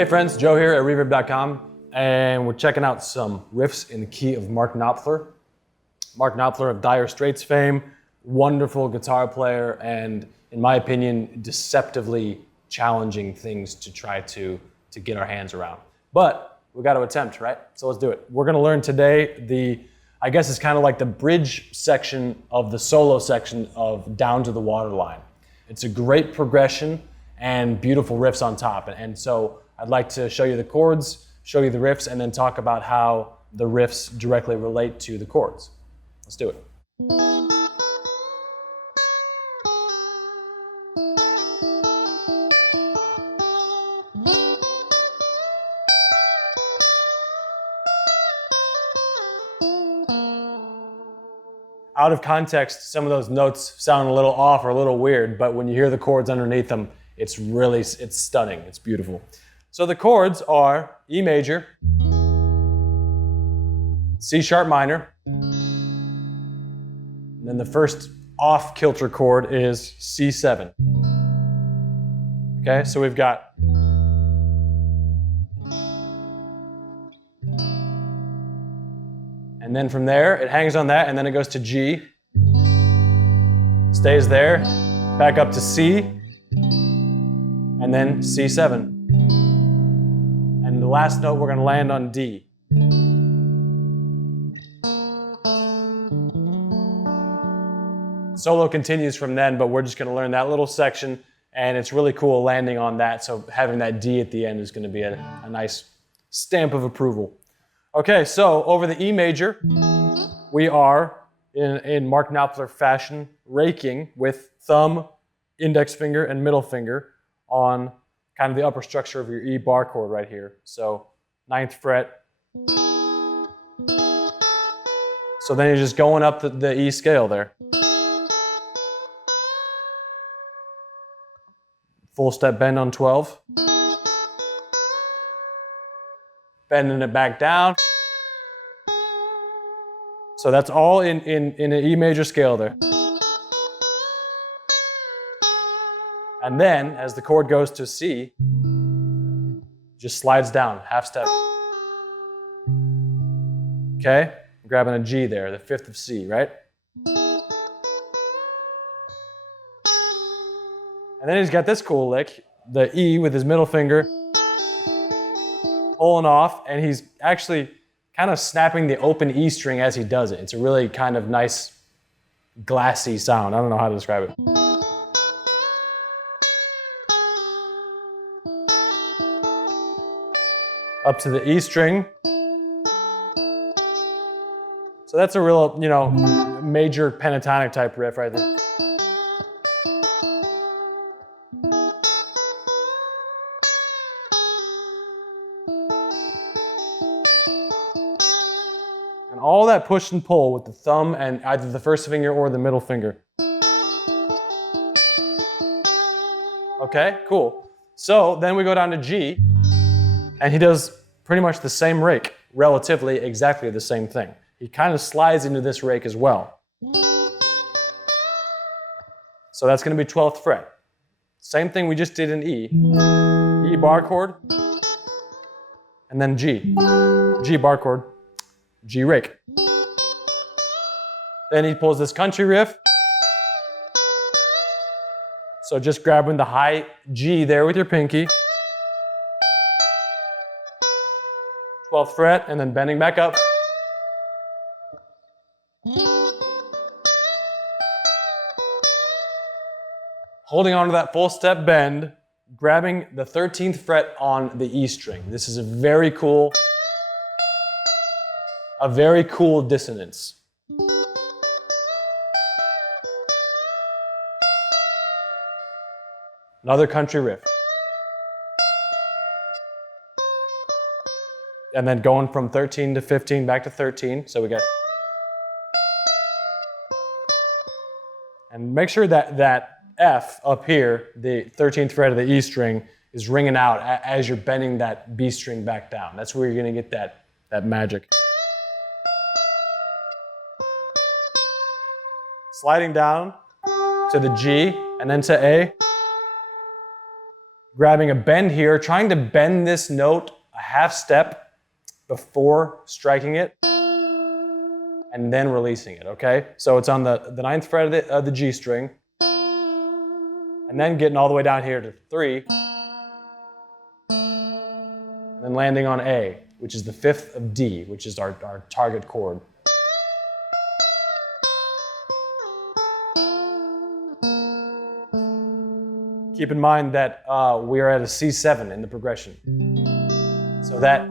Hey friends, Joe here at Reverb.com, and we're checking out some riffs in the key of Mark Knopfler. Mark Knopfler of Dire Straits fame, wonderful guitar player, and in my opinion, deceptively challenging things to try to get our hands around. But we got to attempt, right? So let's do it. We're going to learn today I guess it's kind of like the bridge section of the solo section of Down to the Waterline. It's a great progression and beautiful riffs on top. And so I'd like to show you the chords, show you the riffs, and then talk about how the riffs directly relate to the chords. Let's do it. Out of context, some of those notes sound a little off or a little weird, but when you hear the chords underneath them, it's stunning, it's beautiful. So the chords are E major, C sharp minor, and then the first off-kilter chord is C7. Okay, so we've got and then from there, it hangs on that, and then it goes to G, stays there, back up to C, and then C7. And the last note, we're going to land on D. Solo continues from then, but we're just going to learn that little section, and it's really cool landing on that, so having that D at the end is going to be a nice stamp of approval. Okay, so over the E major, we are, in Mark Knopfler fashion, raking with thumb, index finger, and middle finger on kind of the upper structure of your E bar chord right here. So 9th fret. So then you're just going up the E scale there. Full step bend on 12. Bending it back down. So that's all in an E major scale there. And then, as the chord goes to C, just slides down, half step. Okay? I'm grabbing a G there, the 5th of C, right? And then he's got this cool lick, the E with his middle finger, pulling off, and he's actually kind of snapping the open E string as he does it. It's a really kind of nice, glassy sound. I don't know how to describe it. Up to the E string. So that's a real, major pentatonic type riff right there. And all that push and pull with the thumb and either the first finger or the middle finger. Okay, cool. So then we go down to G, and he does pretty much the same rake, relatively exactly the same thing. He kind of slides into this rake as well. So that's going to be 12th fret. Same thing we just did in E. E bar chord, and then G. G bar chord, G rake. Then he pulls this country riff. So just grabbing the high G there with your pinky. 12th fret, and then bending back up. Holding on to that full step bend, grabbing the 13th fret on the E string. This is a very cool dissonance. Another country riff. And then going from 13 to 15 back to 13. So we got. And make sure that F up here, the 13th fret of the E string, is ringing out as you're bending that B string back down. That's where you're going to get that magic. Sliding down to the G and then to A. grabbing a bend here, trying to bend this note a half step before striking it, and then releasing it, okay? So it's on the ninth fret of the G string, and then getting all the way down here to 3, and then landing on A, which is the 5th of D, which is our target chord. Keep in mind that we are at a C7 in the progression. So that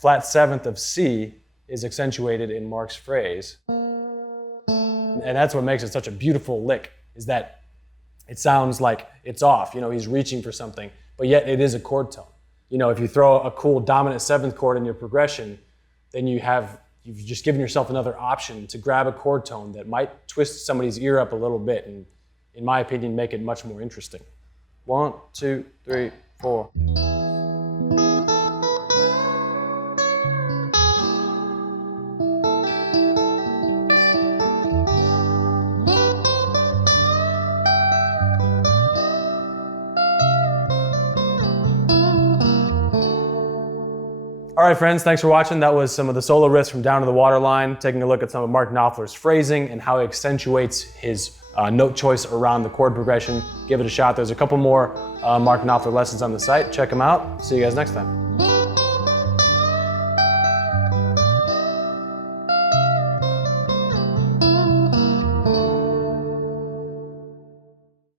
flat 7th of C is accentuated in Mark's phrase. And that's what makes it such a beautiful lick, is that it sounds like it's off. You know, he's reaching for something, but yet it is a chord tone. You know, if you throw a cool dominant 7th chord in your progression, then you've just given yourself another option to grab a chord tone that might twist somebody's ear up a little bit and, in my opinion, make it much more interesting. 1, 2, 3, 4. All right, friends, thanks for watching. That was some of the solo riffs from Down to the Waterline, taking a look at some of Mark Knopfler's phrasing and how he accentuates his note choice around the chord progression. Give it a shot. There's a couple more Mark Knopfler lessons on the site. Check them out. See you guys next time.